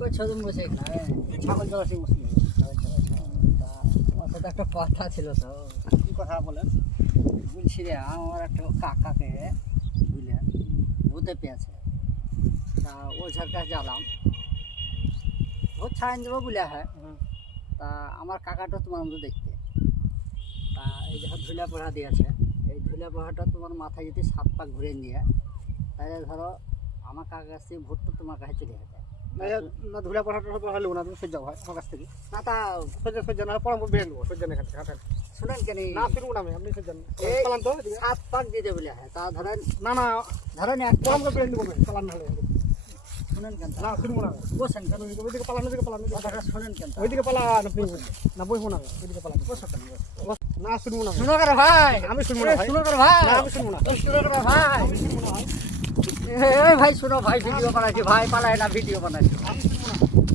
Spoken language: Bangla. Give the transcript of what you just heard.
করছো তুমি বসে এখানে? ছাগল চড়াচ্ছি বসে। তা তোমার সাথে একটা কথা ছিল তো। কি কথা বলেন? বলছি রে আমার একটা কাকাকে বুঝলে ভূতে পেয়েছে, তা ওঝার কাছে গেলাম, ভূত ছাড়াই দেবো বলে হ্যাঁ। তা আমার কাকাটা তোমার মতো দেখতে, তা এই যখন ধুলা পোড়া দিয়েছে, এই ধুলা পোড়াটা তোমার মাথায় যদি 7 পাক ঘুরে নিয়ে, তাহলে ধরো আমার কাকার কাছ থেকে ভূতটা তোমার কাছে চলে যেতে। না ধুলা পড়াটা হলে না তুমি সহ্য হয় আমার কাছ থেকে। না তা সহ্য না পড়াবো বের নেবো সহ্য না এখান থেকে। শুনেন কেন, না শুনবো না আমি, আপনি সহ্য না এই চালান তো। 7 পাক দিতে বলে হ্যাঁ, তা ধরেন না না ধরেন এক পাক পড়াবো বের নেবো চালান না হলে। শুনেন কেন, না শুনবো না, বসেন কেন, ওইদিকে পালানো, ওইদিকে পালানো, কথাটা শুনেন কেন, ওইদিকে পালা না বসবো না, ওইদিকে পালানো। বসো কেন, না শুনবো না, শুনো করে ভাই, আমি শুনবো না ভাই। শুনো করে ভাই, না আমি শুনবো না, শুনো করে ভাই, আমি শুনবো না ভাই। এই ভাই শুনো ভাই, ভিডিও বানাচ্ছি ভাই, পালায় না ভিডিও বানাচ্ছি। আমি শুনবো না।